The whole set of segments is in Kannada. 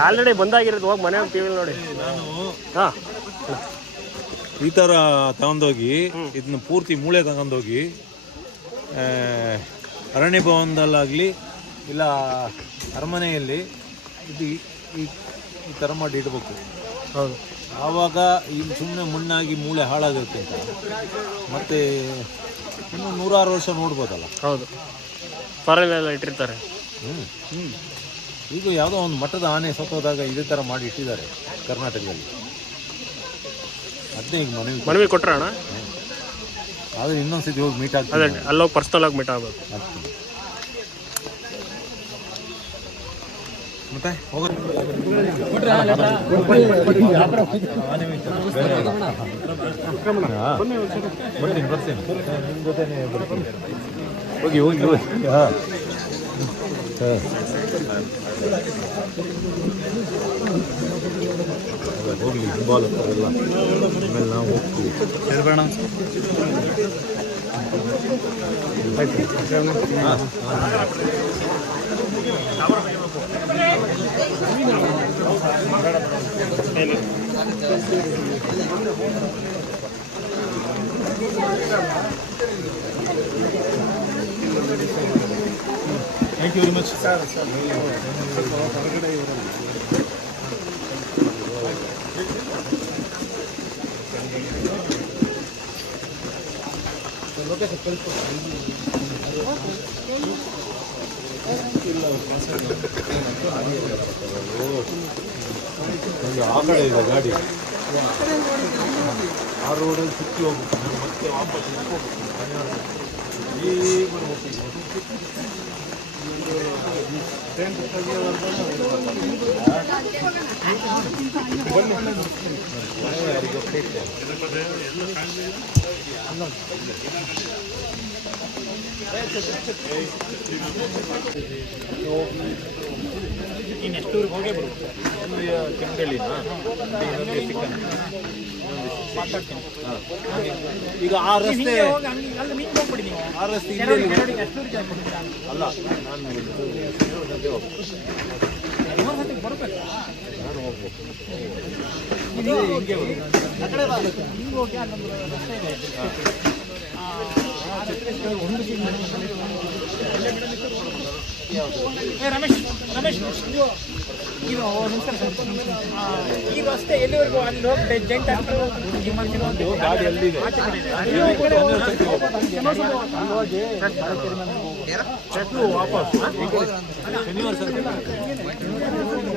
ಆಲ್ರೆಡಿ ಬಂದಾಗಿರೋದು ಹೋಗಿ ಮನೆ ಟಿ ವಿಲಿ ನೋಡಿ. ನಾನು ಹಾಂ. ಈ ಥರ ತಗೊಂಡೋಗಿ ಇದನ್ನ ಪೂರ್ತಿ ಮೂಳೆ ತಗೊಂಡೋಗಿ ಅರಣ್ಯ ಭವನದಲ್ಲಾಗಲಿ ಇಲ್ಲ ಅರಮನೆಯಲ್ಲಿ ಇದು ಈ- ಈ ಈ ಥರ ಮಾಡಿ ಇಡಬೇಕು. ಹೌದು. ಆವಾಗ ಇಲ್ಲಿ ಸುಮ್ಮನೆ ಮಣ್ಣಾಗಿ ಮೂಳೆ ಹಾಳಾಗುತ್ತೆ ಮತ್ತೆ ಇನ್ನೂ ನೂರಾರು ವರ್ಷ ನೋಡ್ಬೋದಲ್ಲ. ಹೌದು. ಫಾರಿನೆಲ್ಲ ಇಟ್ಟಿರ್ತಾರೆ. ಹ್ಞೂ ಈಗ ಯಾವುದೋ ಒಂದು ಮಠದ ಆನೆ ಸತ್ತೋದಾಗ ಇದೇ ಥರ ಮಾಡಿ ಇಟ್ಟಿದ್ದಾರೆ ಕರ್ನಾಟಕದಲ್ಲಿ. ಅದನ್ನೇ ಈಗ ಮನವಿ ಮನವಿ ಕೊಟ್ರ ಅಣ್ಣ? ಆದರೆ ಇನ್ನೊಂದ್ಸತಿ ಹೋಗಿ ಮೀಟ್ ಅದೇ ಆಗ್ತದೆ ಅಲ್ಲೋಗಿ ಪರ್ಸ್ನಲ್ ಆಗಿ ಮೀಟ್ ಆಗಬೇಕು. ಮತ್ತೆ ಹೋಗಿ ಹೋಗಿ ಹೋಗಿ. ಹಾಂ. ಹೋಗ್ಲಿ ಹಿಂಬಾಲ್ ಎಲ್ಲ ಆಮೇಲೆ ನಾವು ಹೋಗ್ತೀವಿ ಹಾಂ thank you very much sir ನನಗೆ ಆ ಕಡೆ ಇದೆ ಗಾಡಿ 하루를 죽여 먹게 한번 듣고 이걸 먹고 이거 ಮತ್ತೆ ಹೋಗೇ ಈಗ ಕೆಂಗಳ್ಳಿನ? ಈಗ ಆ ರಸ್ತೆ ಆ ರಸ್ತೆ. ಅಲ್ಲ ನಾನು ಹೋಗ್ಬೇಕು. ಹಿಂಗೆ ಹೋಗ್ಬೇಕು. ರಮೇಶ್ ರಮೇಶ್ ಇದು ಆ, ಈ ರಸ್ತೆ ಎಲ್ಲಿವರೆಗೂ ಅಲ್ಲಿ ಹೋಗಿ ಜಂಟ್ ಇದು ಗಾಡಿ ಅಲ್ಲಿದೆ ಚಕ್ರು ವಾಪಸ್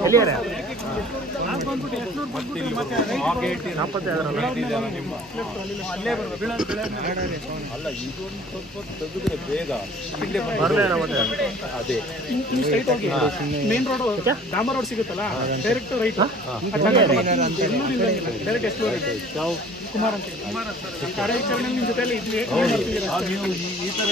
ಶನಿವಾರ ಇದೆಯಲ್ಲ ನಿಮ್ಮ ಅಲ್ಲ ಸ್ವಲ್ಪ ಬೇಗ ಇಲ್ಲೇ ಅದೇ ಮೇನ್ ರೋಡ್ ಡಾಮರ್ ರೋಡ್ ಸಿಗುತ್ತಲ್ಲ ಡೈರೆಕ್ಟ್ ರೈಟ್ ಡೈರೆಕ್ಟ್ ಎಷ್ಟು ಕುಮಾರ್ ಅಂತ ಕುಮಾರ್ ಅಂತ ಕಾರ್ಯಾಚರಣೆ ನಿಮ್ಮ ಜೊತೆಯಲ್ಲಿ ಇದ್ವಿ ನೀವು ಈ- ತರ